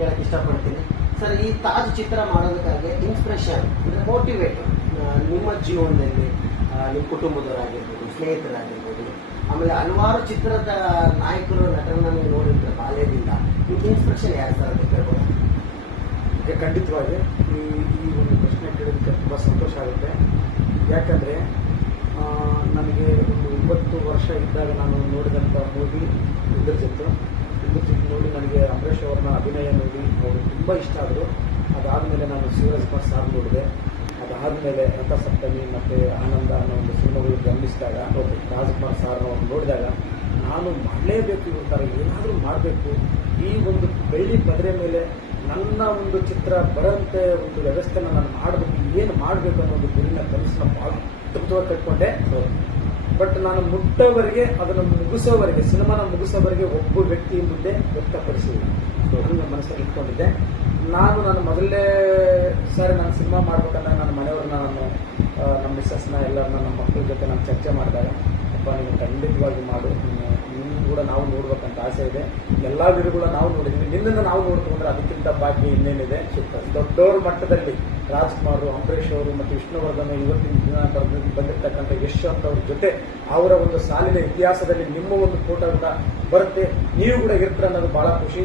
ಕೇಳಕ್ಕೆ ಇಷ್ಟಪಡ್ತೀನಿ. ಸರ್, ಈ ತಾಜ್ ಚಿತ್ರ ಮಾಡೋದಕ್ಕಾಗಿ ಇನ್ಸ್ಪಿರೇಷನ್ ಅಂದ್ರೆ ಮೋಟಿವೇಟ್ ನಿಮ್ಮ ಜೀವನದಲ್ಲಿ ನಿಮ್ಮ ಕುಟುಂಬದವರಾಗಿರ್ಬೋದು, ಸ್ನೇಹಿತರಾಗಿರ್ಬೋದು, ಆಮೇಲೆ ಹಲವಾರು ಚಿತ್ರದ ನಾಯಕರು, ನಟರನ್ನ ನೋಡಿದ್ರೆ ಬಾಲ್ಯದಿಂದ. ನಿಮ್ಗೆ ಇನ್ಸ್ಪಿರೇಷನ್ ಯಾರು ಸರ್ ಅಂತ ಕೇಳ್ಬೋದು? ಈಗ ಖಂಡಿತವಾಗಿ ಈ ಒಂದು ಪ್ರಶ್ನೆ ಕೇಳೋದಕ್ಕೆ ತುಂಬ ಸಂತೋಷ ಆಗುತ್ತೆ. ಯಾಕಂದರೆ ನನಗೆ ಒಂದು ಒಂಬತ್ತು ವರ್ಷ ಇದ್ದಾಗ ನಾನು ನೋಡಿದಂಥ ಮೂವಿ ಇದ್ರ ಇಂದ್ರಜಿತ್ ನೋಡಿ ನನಗೆ ಅಂಬರೀಷ್ ಅವ್ರನ್ನ ಅಭಿನಯ ನೋಡಿ ಅವರು ತುಂಬ ಇಷ್ಟ ಆದರು. ಅದಾದಮೇಲೆ ನಾನು ಸೂರಜ್ ಕುಮಾರ್ ಸಾರ್ ನೋಡಿದೆ ಅದಾದಮೇಲೆ ರಥ ಸಪ್ತಮಿ ಮತ್ತು ಆನಂದ ಅನ್ನೋ ಒಂದು ಸಿನಿಮಾಗಳು ಗಮನಿಸಿದಾಗ ರಾಜ್ಕುಮಾರ್ ಸಾರ್ ಅವ್ರು ನೋಡಿದಾಗ, ನಾನು ಮಾಡಲೇಬೇಕು ಇವ್ರ ಥರ ಏನಾದರೂ ಮಾಡಬೇಕು. ಈ ಒಂದು ಬೆಳ್ಳಿ ಪದರೆ ಮೇಲೆ ನನ್ನ ಒಂದು ಚಿತ್ರ ಬರೋಂತೆ ಒಂದು ವ್ಯವಸ್ಥೆನ ನಾನು ಮಾಡಬೇಕು, ಏನು ಮಾಡಬೇಕು ಅನ್ನೋ ಒಂದು ಗುರಿನ ಕನಸನ್ನ ಭಾಳ ಅದ್ಭುತವಾಗಿ ಕಟ್ಕೊಂಡೆ. ಬಟ್ ನಾನು ಮುಟ್ಟೋವರೆಗೆ ಅದನ್ನು ಮುಗಿಸೋವರೆಗೆ ಸಿನಿಮಾನ ಮುಗಿಸೋವರೆಗೆ ಒಬ್ಬ ವ್ಯಕ್ತಿ ಮುಂದೆ ವ್ಯಕ್ತಪಡಿಸಿಲ್ಲ. ಸೊ ಹಂಗೆ ಮನಸ್ಸಲ್ಲಿ ಇಟ್ಕೊಂಡಿದ್ದೆ. ನಾನು ನಾನು ಮೊದಲನೇ ಸಾರಿ ನಾನು ಸಿನಿಮಾ ಮಾಡ್ಬೇಕಂದ್ರೆ ನನ್ನ ಮನೆಯವ್ರನ್ನ ನಾನು ನಮ್ಮ ಮಿಸ್ಸಸ್ನ ಎಲ್ಲರನ್ನ ನಮ್ಮ ಮಕ್ಕಳ ಜೊತೆ ನಾನು ಚರ್ಚೆ ಮಾಡಿದಾಗ ಅಪ್ಪ, ನೀವು ಖಂಡಿತವಾಗಿ ಮಾಡು. ನೀವು ಕೂಡ ನಾವು ನೋಡ್ಬೇಕಂತ ಆಸೆ ಇದೆ. ಎಲ್ಲ ವಿರುಗಳ ನಾವು ನೋಡಿದ್ವಿ. ನಿನ್ನನ್ನು ನಾವು ನೋಡ್ಕೊಂಡ್ರೆ ಅದಕ್ಕಿಂತ ಬಾಕಿ ಇನ್ನೇನಿದೆ? ದೊಡ್ಡವ್ರ ಮಟ್ಟದಲ್ಲಿ ರಾಜ್ಕುಮಾರ್, ಅಂಬರೀಷ್ ಅವರು ಮತ್ತು ವಿಷ್ಣುವರ್ಧನ್ ಇವತ್ತಿನ ದಿನ ಬಂದಿರತಕ್ಕಂಥ ಯಶ್ ಅಂತವ್ರ ಜೊತೆ ಅವರ ಒಂದು ಸಾಲಿನ ಇತಿಹಾಸದಲ್ಲಿ ನಿಮ್ಮ ಒಂದು ಫೋಟೋ ಕೂಡ ಬರುತ್ತೆ. ನೀವು ಕೂಡ ಇರ್ತೀರ ಅನ್ನೋದು ಬಹಳ ಖುಷಿ.